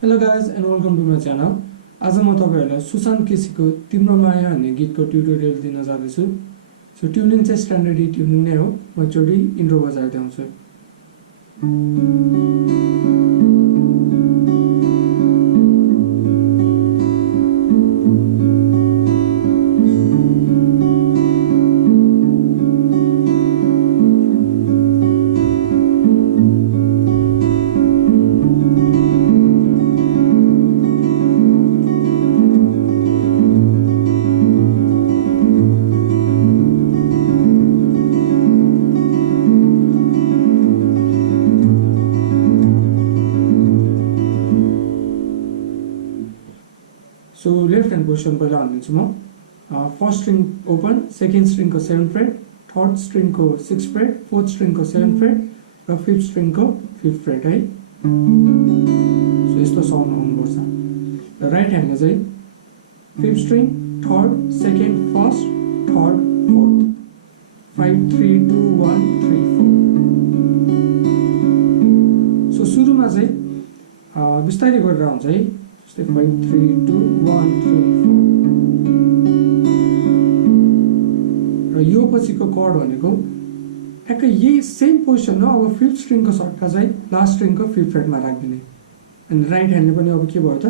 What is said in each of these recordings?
Hello guys and welcome to my channel. आज म तपाईहरुलाई सुशान्त केसीको तिम्रो माया भन्ने गीतको ट्युटोरियल दिन जाँदैछु। सो ट्युनिङ चाहिँ स्ट्यान्डर्ड ट्युनिङ नै हो। म एकचोटी इन्ट्रो बजाएर देखाउँछु। So left hand position पहिला हाल्दिन्छु म। First string open, second string को 7th फ्रेट, थर्ड स्ट्रिङ को 6th फ्रेट, फोर्थ स्ट्रिङ को 7th फ्रेट र फिफ्थ स्ट्रिङ को 5th फ्रेट है। सो यस्तो साउन्ड आउनुपर्छ। र राइट ह्यान्डले चाहिँ 5th string, third, second, first, third, fourth, 5 3 2 1 3 4। So सुरुमा चाहिँ बिस्तारै गरेर हुन्छ है। 5 3 2 1 3 4 र यो पछिको कर्ड भनेको ठ्याक्कै यही सेम पोजिसन हो। अब 5th स्ट्रिङ को सट्टा चाहिँ लास्ट स्ट्रिङ को 5th फ्रेटमा राख्दिने। अनि राइट ह्यान्डले पनि अब के भयो त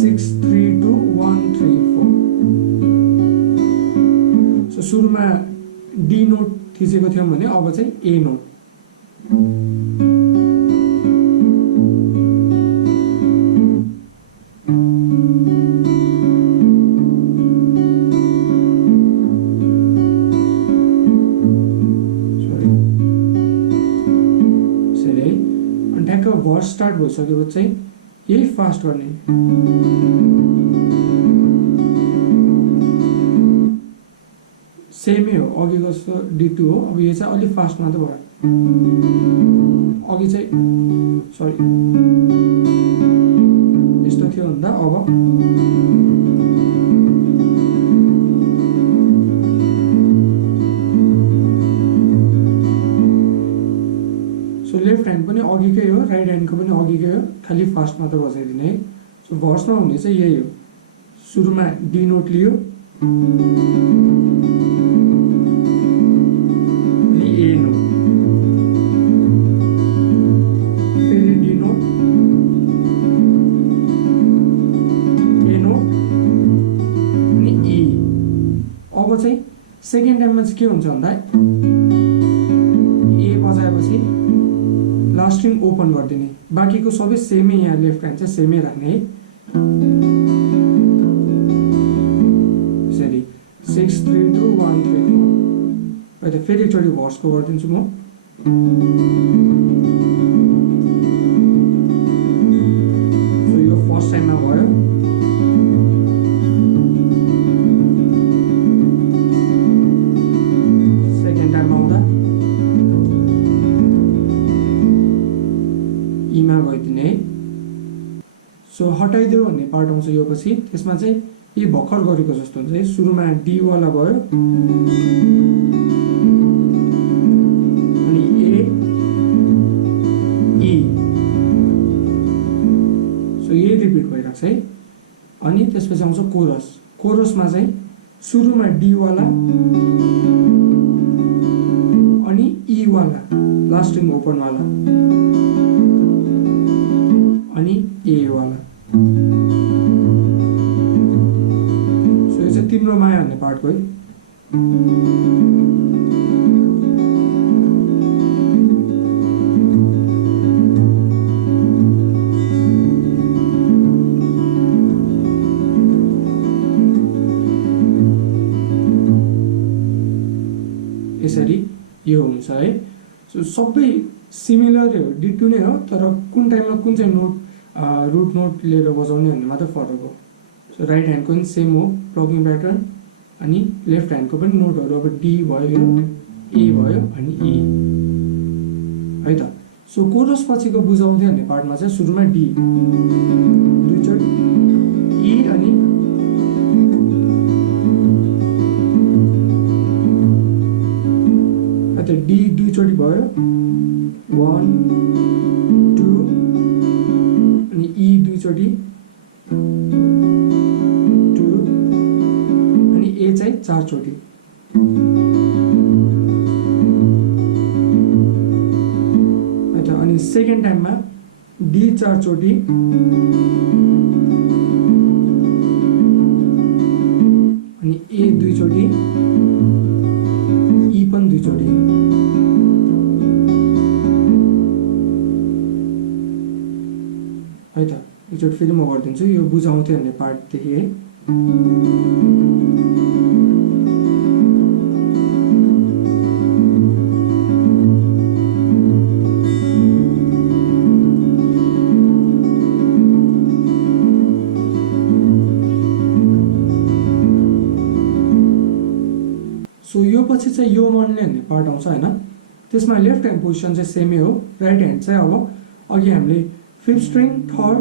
6 3 2 1 3 4। सो सुरुमा डी नोट थिचेको थियौं भने अब चाहिँ ए नोट। भर्स स्टार्ट भइसकेपछि चाहिँ यही फास्ट गर्ने। सेमै हो, अघिको जस्तो D2 हो। अब यो चाहिँ अलि फास्ट मात्र भयो। अघि चाहिँ सरी यस्तो थियो भन्दा अब लेफ्ट ह्यान्ड पनि अघिकै हो, राइट ह्यान्डको पनि अघिकै हो, खाली फास्ट मात्र बजाइदिने है। सो भर्समा हुने चाहिँ यही हो। सुरुमा डी नोट लियो अनि ए नोट, फेरि डी नोट, ए नोट अनि ई। अब चाहिँ सेकेन्ड टाइममा चाहिँ के हुन्छ भन्दा ए बजाएपछि लास्ट स्ट्रिङ ओपन गरिदिने। बाँकीको सबै सेमै, यहाँ लेफ्ट ह्यान्ड चाहिँ सेमै राख्ने है। यसरी 6 3 2 1 3 4। अहिले फेरि एकचोटि भर्सको गरिदिन्छु म। सो यो फर्स्ट टाइममा भयो। सेकेन्ड टाइममा आउँदा ईमा गइदिने है। सो हटाइदियो भन्ने पार्ट आउँछ यो पछि। त्यसमा चाहिँ यी भर्खर गरेको जस्तो हुन्छ है। सुरुमा डी वाला भयो अनि ए ई। सो यही रिपिट भइरहेको छ है। अनि त्यसपछि आउँछ कोरस। कोरसमा चाहिँ सुरुमा डी वाला अनि ई वाला, लास्ट स्ट्रिङ ओपन वाला अनि ए वाला। सो यो चाहिँ तिम्रो माया भन्ने पार्टको है। यसरी यो हुन्छ है। सो सबै सिमिलर हो, D2 नै हो, तर कुन टाइममा कुन चाहिँ नोट रुट नोट लिएर बजाउने भन्ने मात्र फरक हो। सो राइट ह्यान्डको पनि सेम हो प्लगिङ प्याटर्न, अनि लेफ्ट ह्यान्डको पनि नोटहरू अब डी भयो, ए भयो अनि ई है त। सो कोरस पछिको बुझाउँदै भन्ने पार्टमा चाहिँ सुरुमा डी दुईचोटि, ई अनि डी दुईचोटि भयो, 1 2 अनि ई दुईचोटि दुईचोटि 2 अनि ए चाहिँ 4 चोटि हैन। अनि सेकेन्ड टाइममा डी 4 चोटि अनि ए 2 चोटि ई पनि 2 चोटि है त। एकचोटि फेरि म गरिदिन्छु, यो बुझाउँथे भन्ने पार्टदेखि है। सो यो पछि चाहिँ यो मनले भन्ने पार्ट आउँछ हैन। त्यसमा लेफ्ट ह्यान्ड पोजिसन चाहिँ सेमै हो। राइट ह्यान्ड चाहिँ अब अघि हामीले fifth string, third,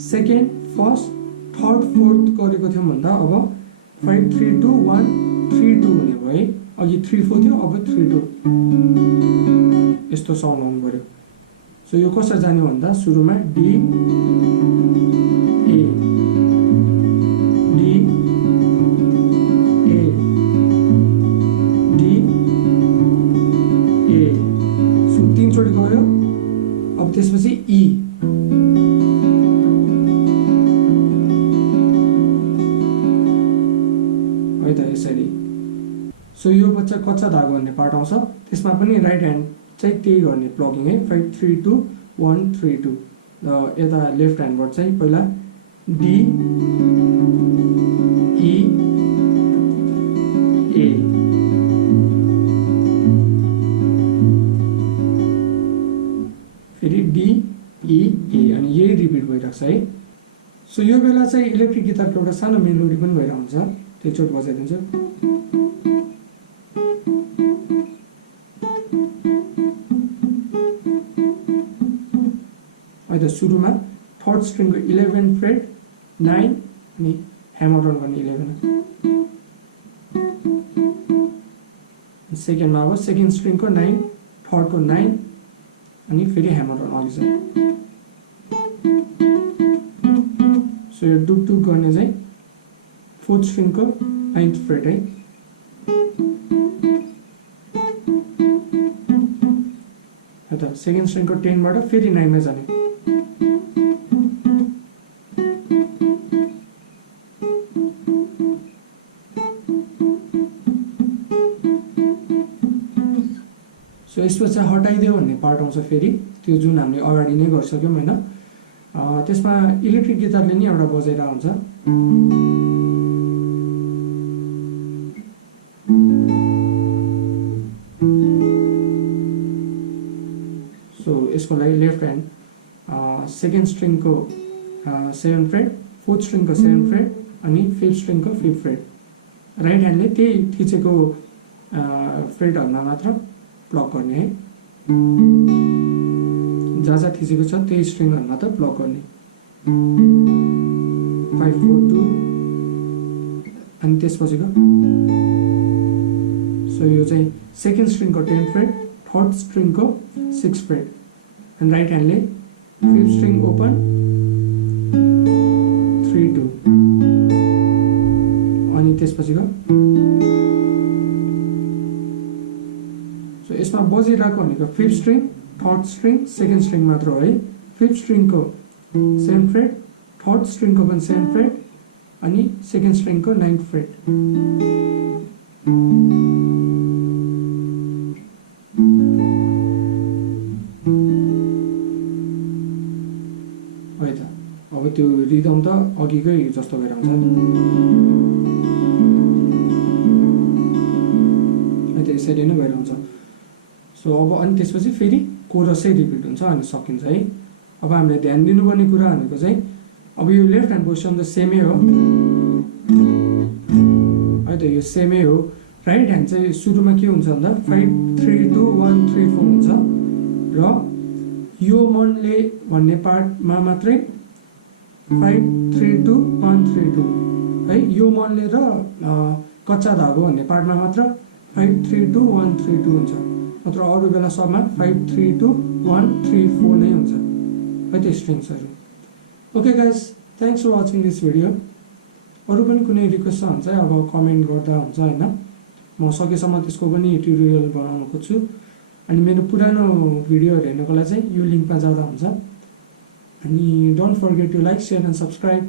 second, first, third, fourth गरेको थियौँ भन्दा अब 5 3 2 1 3 2 हुने भयो है। अघि 3 4 थियो, अब 3 2 यस्तो साउन्ड आउनु पर्यो। सो यो कसरी जाने भन्दा सुरुमा D A D A D A, so 3 चोटि गयो। अब त्यसपछि ई है त यसरी। सो यो बच्चा कच्चा धागो भन्ने पार्ट आउँछ। त्यसमा पनि राइट ह्यान्ड चाहिँ त्यही गर्ने प्लगिङ है। 5 3 2 1 3 2 र यता लेफ्ट ह्यान्डबाट चाहिँ पहिला डी ई ए फेरि डी ई ए अनि यही रिपिट भइरहेको छ है। सो यो बेला चाहिँ इलेक्ट्रिक गिटारको एउटा सानो मेलोडी पनि भइरहेको हुन्छ, त्यो चोट बजाइदिन्छु। अहिले सुरुमा थर्ड स्ट्रिङको 11 फ्रेट 9 अनि ह्यामर अन गर्ने 11, सेकेन्डमा अब सेकेन्ड स्ट्रिङको 9, थर्डको 9 अनि फेरि ह्यामर अन अघि छ। सो यो डुक डुक गर्ने चाहिँ फोर्थ स्ट्रिङको 9th फ्रेट है। त सेकेन्ड स्ट्रिङको 10 बाट फेरि 9 मा जाने। सो यसपछि हटाइदियो भन्ने पार्ट आउँछ फेरि, त्यो जुन हामीले अगाडि नै गरिसक्यौँ हैन। त्यसमा इलेक्ट्रिक गिटारले नि एउटा बजाइरहेको हुन्छ। सो यसको लागि लेफ्ट ह्यान्ड सेकेन्ड स्ट्रिङको 7 फ्रेट, फोर्थ स्ट्रिङको 7 फ्रेट अनि फिफ्थ स्ट्रिङको 5 फ्रेट। राइट ह्यान्डले त्यही थिचेको फ्रेटहरूमा मात्र प्लग गर्ने है। जहाँ जहाँ थिचेको छ त्यही स्ट्रिङहरूमा त प्लग गर्ने। 5 4 2 अनि त्यसपछिको सो यो चाहिँ सेकेन्ड स्ट्रिङको 10 फ्रेट, थर्ड स्ट्रिङको 6 फ्रेट अनि राइट ह्यान्डले फिफ्थ स्ट्रिङ ओपन 3 2 अनि त्यसपछिको सो यसमा बजिरहेको भनेको fifth string, third string, second string मात्र हो है। फिफ्थ स्ट्रिङको 7 फ्रेट, थर्ड स्ट्रिङको पनि 7 फ्रेट अनि सेकेन्ड स्ट्रिङको 9th फ्रेट। अब त्यो रिदम त अघिकै जस्तो भएर आउँछ। यसरी नै भएर आउँछ। सो अब अनि त्यसपछि फेरि कोरसै रिपिट हुन्छ अनि सकिन्छ है। अब हामीले ध्यान दिनुपर्ने कुरा भनेको चाहिँ अब यो लेफ्ट ह्यान्ड पोजिसन त सेमै हो है त, यो सेमै हो। राइट ह्यान्ड चाहिँ सुरुमा के हुन्छ भन्दा 5 3 2 1 3 4 हुन्छ र यो मनले भन्ने पार्टमा मात्रै 5 3 2 1 3 2 है। यो मनले र कच्चा धागो भन्ने पार्टमा मात्र 5 3 2 1 3 2 हुन्छ, मात्र अरू बेला सबमा 5 3 2 1 3 4 नै हुन्छ है त्यो स्ट्रिङ्सहरू। Okay guys, thanks for watching this video. अरू पनि कुनै रिक्वेस्ट छ भने चाहिँ अब कमेन्ट गर्दा हुन्छ होइन, म सकेसम्म त्यसको पनि ट्युटोरियल बनाउन खोज्छु। अनि मेरो पुरानो भिडियोहरू हेर्नको लागि चाहिँ यो लिङ्कमा जाँदा हुन्छ। अनि don't forget to like, share and subscribe.